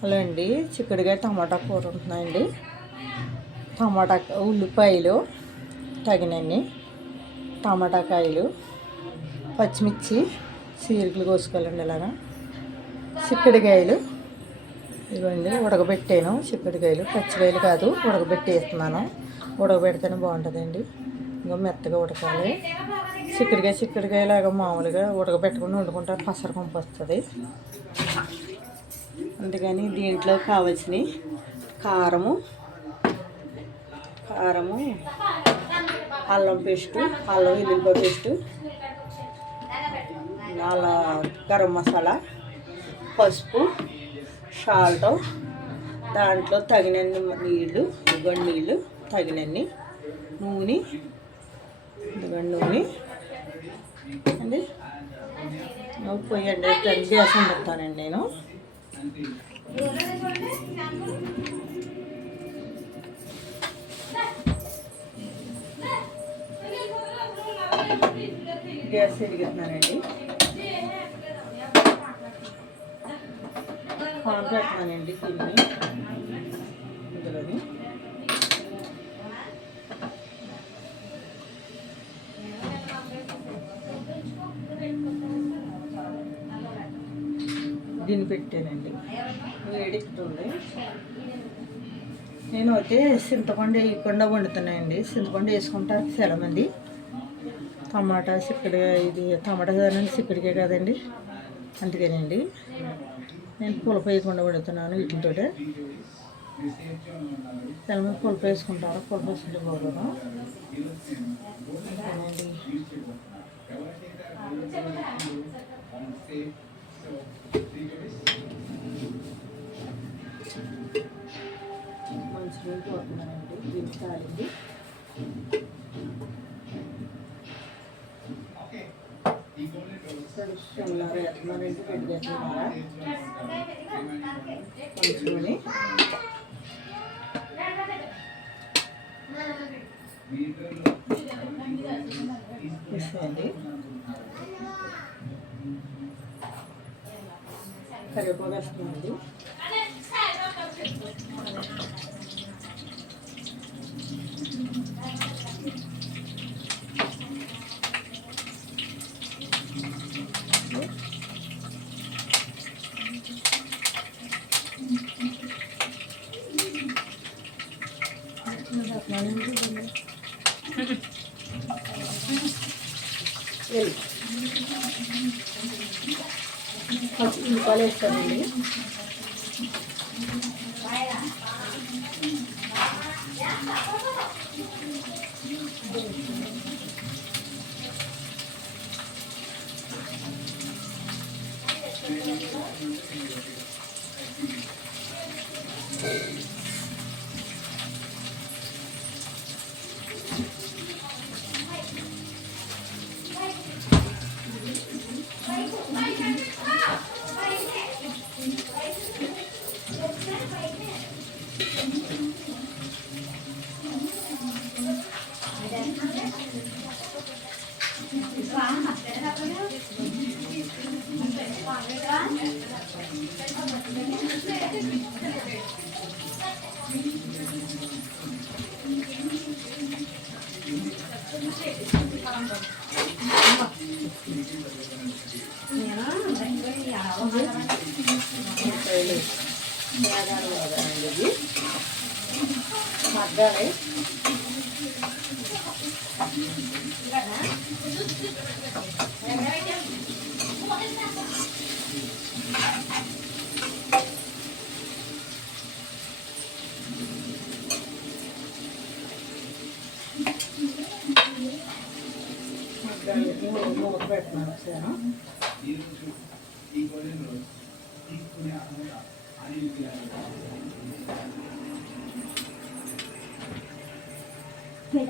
Hello అండి, చిక్కుడుకాయ టమాటా కూర ఉంటున్నాయండి. టమాటా ఉల్లిపాయలు తగినన్ని, టమాటా కాయలు, పచ్చిమిర్చి చీరికలు కోసుకోవాలండి. ఇలాగా చిక్కుడుకాయలు ఇవ్వండి, ఉడకబెట్టాను. చిక్కుడుకాయలు పచ్చికాయలు కాదు, ఉడకబెట్టేస్తున్నాను. ఉడకబెడితేనే బాగుంటుందండి. ఇంకా మెత్తగా ఉడకాలి. చిక్కుడుకాయలాగా మామూలుగా ఉడకబెట్టుకుని వండుకుంటారు, పసర కొంపు వస్తుంది. అందుకని దీంట్లో కావాల్సినవి కారము, అల్లం పేస్టు, అల్లం వెల్లుల్లిపాయ పేస్టు, గరం మసాలా, పసుపు, సాల్ట్, దాంట్లో తగినన్ని నీళ్ళు, ఇదిగోండి నీళ్ళు తగినన్ని, నూనె, ఇదిగోండి నూనె అండి. పోయండి, గ్యాస్ వండుతానండి నేను. గ్యాస్ వెలిగిస్తున్నానండి. పాన్ పెడుతున్నానండి దీన్ని ఇందులోని. దీన్ని పెట్టానండి, వేడెక్కుతుంది. నేను అయితే చింతపండు వేయకుండా వండుతున్నానండి. చింతపండు వేసుకుంటారు చాలామంది. టమాటా చిక్కుడుకాయ, ఇది టమాటా కదండి, చిక్కుడుకాయ కదండి, అందుకేనండి నేను పులుపు వేయకుండా వండుతున్నాను. వీటితో చాలామంది పులుపు వేసుకుంటారు, పులుపు వేసుకుంటే బాగోదు. అంతేనండి. మంచినీళ్ళు పోతున్నానండి దీనికి తాలింది. శనగలు వేస్తున్నానండి, 2 గంటల కొంచెమని వేసేయండి. కరివేపాకు వేస్తున్నానండి. ఉల్లిపాయలు వేస్తానండి. మగ్గాలి. మూత పెడుతున్నాను ఒకసారి.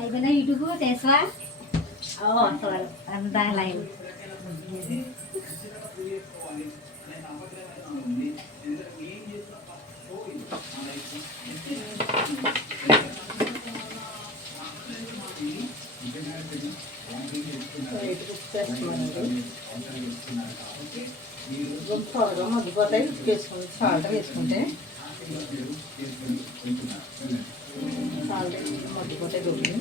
అయిపోయినా యూట్యూబ్ తెసవా అంతా లైవ్ చేస్తున్నానండి. త్వరగా మగ్గిపోతాయి. వేసుకుంటే సాల్ట్ వేసుకుంటే సాల్ట్ మగ్గిపోతాయి గొడ్లు.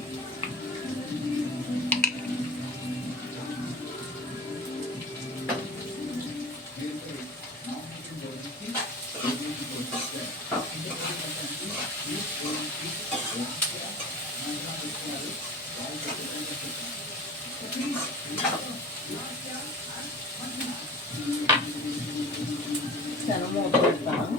చాలా మూత పెడతాను.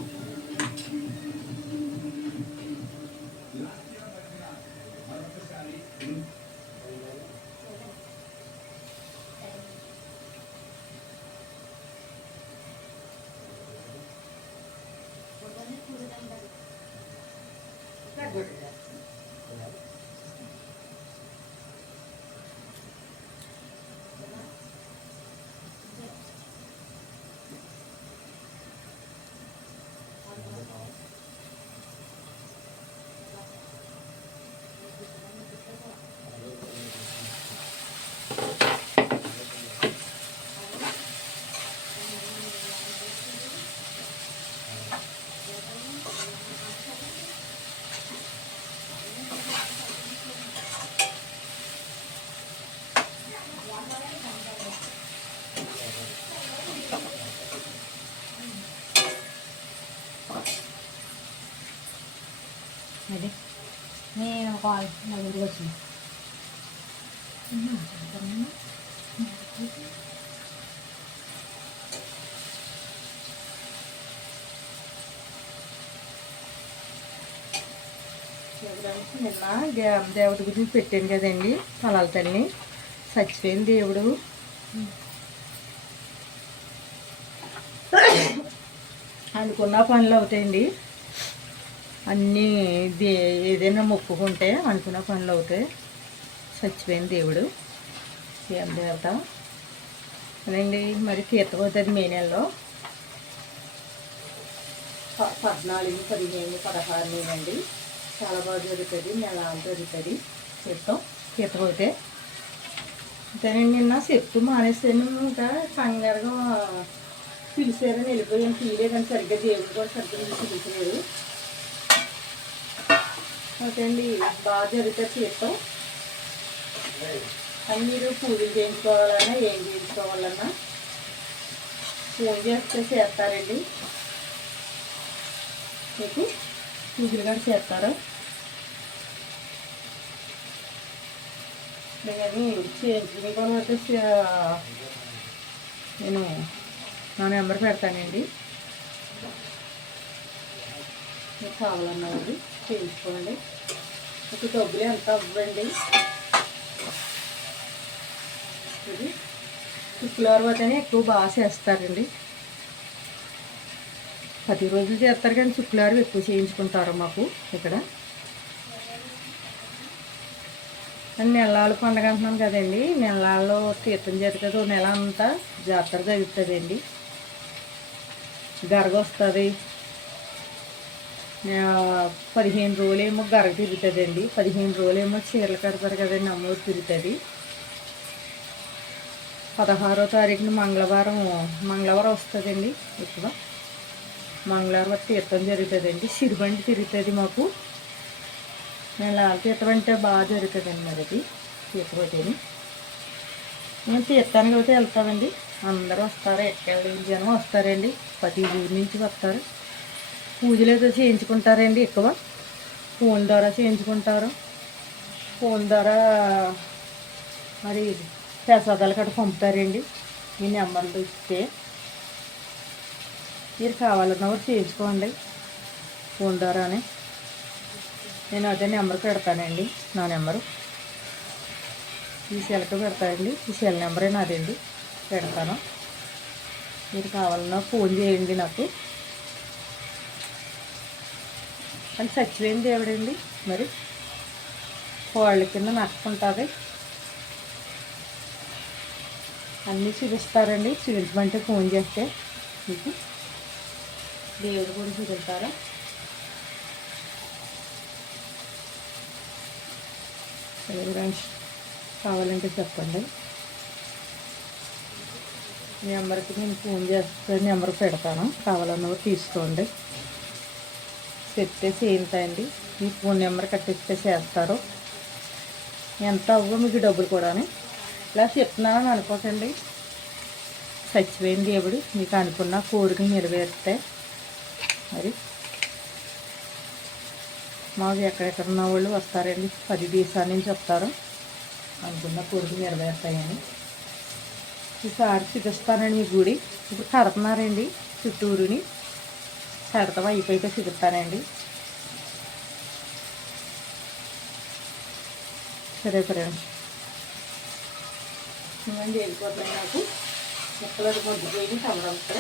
అది నేను కాల్ నా దగ్గరికి వచ్చింది. నిన్న దేవత గురించి పెట్టాను కదండి, పొలాల తల్లి చచ్చిపోయింది దేవుడు. అనుకున్న పనులు అవుతాయండి అన్నీ. ఏదైనా మొక్కుకుంటే అనుకున్న పనులు అవుతాయి. చచ్చిపోయింది దేవుడు, ఏం దేవత అదండి. మరి తీర్థం అవుతుంది మే నెలలో 14, 15, 16 అండి. చాలా బాగా జరుగుతుంది, నెల జరుగుతుంది తీర్థం అవుతే. అంతేనండి. నిన్న చెప్తూ మానేసాను, ఇంకా కంగారుగా పిలిచారని వెళ్ళిపోయాను. తీయలేదని సరిగ్గా దేవుడు కూడా సరిగ్గా పిలిచలేదు. ఓకే అండి, బాగా జరుగుతుంది తీర్థం. అని మీరు పూజలు చేయించుకోవాలన్నా ఏం చేయించుకోవాలన్నా ఫోన్ చేస్తే చేస్తారండి. మీకు పూజలు కూడా చేస్తారు. కానీ చేయించుకోవాలంటే నేను నా నెంబర్ పెడతానండి. మీకు కావాలన్నది చేయించుకోండి. ఒక డబ్బులు ఎంత అవ్వండి. ఇది శుక్రవారం అయితేనే ఎక్కువ బాగా చేస్తారండి. 10 రోజులు చేస్తారు కానీ శుక్రవారం ఎక్కువ చేయించుకుంటారు మాకు ఇక్కడ. నెలలు పండుగ అంటున్నాను కదండి, నెలల్లో తీర్థం జరుగుతుంది. 1 నెల అంతా జాతర జరుగుతుందండి. గరగ వస్తుంది. 15 రోజులేమో గరగ తిరుగుతుందండి. 15 రోజులేమో చీరలు కడతారు కదండి, అమ్మవారు తిరుగుతుంది. 16వ తారీఖున మంగళవారం వస్తుందండి. ఎక్కువ మంగళవారం తీర్థం జరుగుతుందండి. సిరిబండి తిరుగుతుంది మాకు. నెల తీర్థం అంటే బాగా జరుగుతుందండి. మరి అది తీర్థం మేము తీర్థానికి అయితే వెళ్తామండి. అందరూ వస్తారు, ఎక్కడ జనం వస్తారండి. ప్రతి ఊరి నుంచి వస్తారు. పూజలు అయితే చేయించుకుంటారండి. ఎక్కువ ఫోన్ ద్వారా చేయించుకుంటారు. ఫోన్ ద్వారా మరి ప్రసాదాలు కట్ట పంపుతారండి. మీ నెంబర్లు ఇస్తే మీరు కావాలన్న కూడా చేయించుకోండి ఫోన్ ద్వారానే. నేను అదే నెంబర్ పెడతానండి, నా నెంబరు ఈ సెల్కి పెడతానండి. ఈ సెల్ నెంబరే నాదండి, పెడతాను. మీరు కావాలన్నా ఫోన్ చేయండి నాకు. అని చచ్చిపోయింది దేవుడండి. మరి కోళ్ళ కింద నట్టుకుంటుంది. అన్నీ చూపిస్తారండి. చూపించమంటే ఫోన్ చేస్తే మీకు దేవుడు కూడా చూపిస్తారా. కావాలంటే చెప్పండి. మీ నెంబర్కి నేను ఫోన్ చేస్తే నెంబర్ పెడతాను, కావాలన్నవి తీసుకోండి. చెప్తే చేయించండి, మీ ఫోన్ నెంబర్ కట్టిస్తే చేస్తారు. ఎంత అవ్వో మీకు డబ్బులు కూడా ఇలా చెప్తున్నానని అనుకోకండి. చచ్చిపోయిన దేవుడు మీకు అనుకున్న కోరికలు నెరవేరితే మరి మాకు ఎక్కడెక్కడ ఉన్న వాళ్ళు వస్తారండి, 10 దేశాల నుంచి వస్తారు, అనుకున్న కోరికలు నెరవేరుతాయని. ఈసారి చూపిస్తానండి మీ గుడి. ఇప్పుడు కడుతున్నారండి చుట్టూరుని, కడతాం అయిపోయితే చూపిస్తానండి. సరే ఫ్రెండ్స్, ఇవన్నీ వెళ్ళిపోతున్నాయి. నాకు ముక్కలు అది మగ్గిపోయి తమరంతా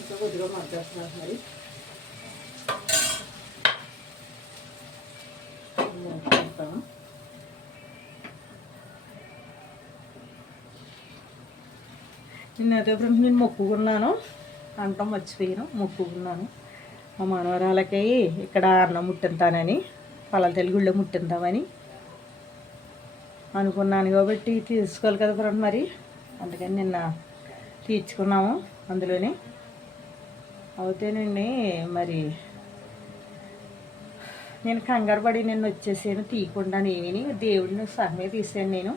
ఇంకా కొద్దిగా మగ్గేస్తున్నారు. మరి నిన్నైతే ఫ్రెండ్స్ నేను మొక్కుకున్నాను, అంటాం మర్చిపోయాను, మొక్కుకున్నాను మా మనవరాలకి ఇక్కడ అన్నం ముట్టింతానని, పొలాల తెలుగుళ్ళో ముట్టిందామని అనుకున్నాను. కాబట్టి తీసుకోవాలి కదా ఫ్రెండ్, మరి అందుకని నిన్న తీర్చుకున్నాము. అందులోనే అవుతేనండి మరి నేను కంగారు పడి నిన్న వచ్చేసాను, తీయకుండా ఏమీ దేవుడిని సహమే తీసాను నేను.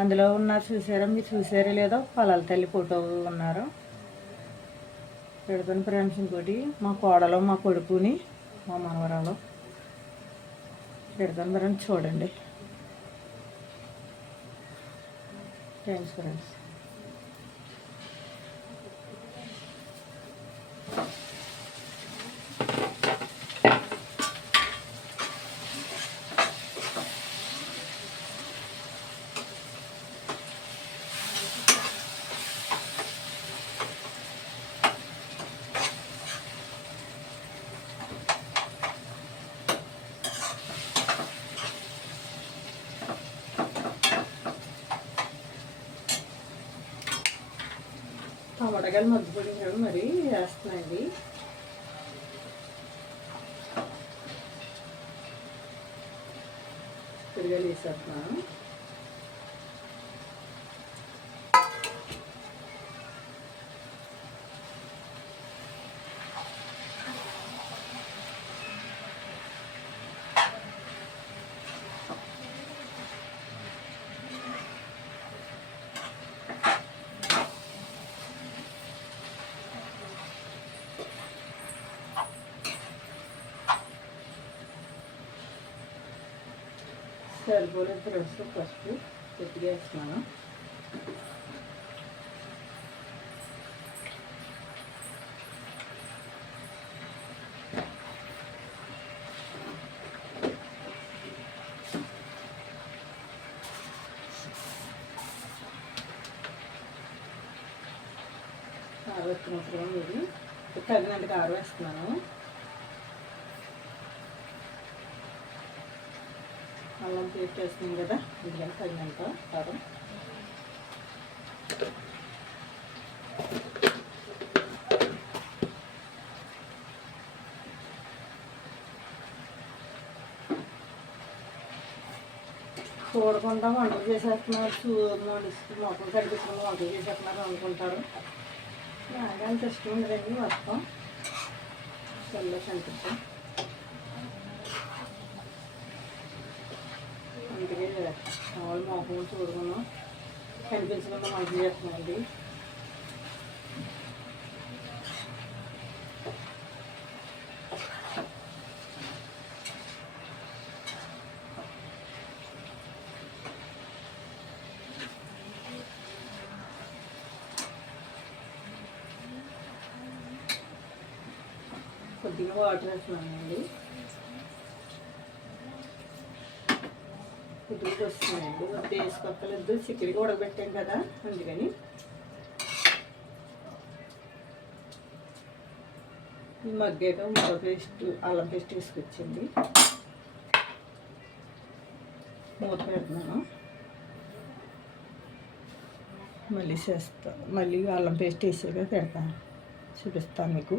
అందులో ఉన్నారు చూసారా, మీరు చూసారో లేదో, పొలాల తల్లి ఫోటో ఉన్నారు. పెడతాను ఫ్రెండ్స్. ఇంకోటి మా కోడలు, మా కొడుకుని, మా మనవరాలు పెడతాను ఫ్రెండ్స్, చూడండి. Thanks friends. టమాటాకాయలు మగ్గిపోయినాయి, మరి వేస్తున్నాయండి. తిరగాలి వేసేస్తున్నాను. సరిపోలేదు ఫ్రెండ్స్, ఫస్ట్ గట్టిగా వేస్తున్నాను. కారం వేస్తున్నాం, ఇది తగినంత కారం వేస్తున్నాను. అల్లం పేస్ట్ వేస్తున్నాం కదా, ఇది తగినంత కారం. చూడకుండా వంటలు చేసేస్తున్నారు, మొక్కలు కనిపిస్తున్న వంటలు చేసేస్తున్నారు అనుకుంటారు. నాకు అంత ఇష్టం ఉండదండి, మొత్తం చల్ల కనిపిస్తాం. అందుకే మామూలు మొక్కలు చూడకుండా కనిపించకుండా వంటలు చేస్తున్నాండి. కొద్దిగా వాటర్ వేస్తున్నానండి, కొద్దిగా వస్తున్నాయండి. వద్ద వేసుకోక్కలేదు, చికెన్గా ఉడకబెట్టాం కదా, అందుకని. ఈ మగ్గాక ముక్క పేస్ట్, అల్లం పేస్ట్ వేసుకొచ్చింది, మూత పెడుతున్నాను. మళ్ళీ చేస్తాను, మళ్ళీ అల్లం పేస్ట్ వేసాక పెడతాను, చూపిస్తాను మీకు.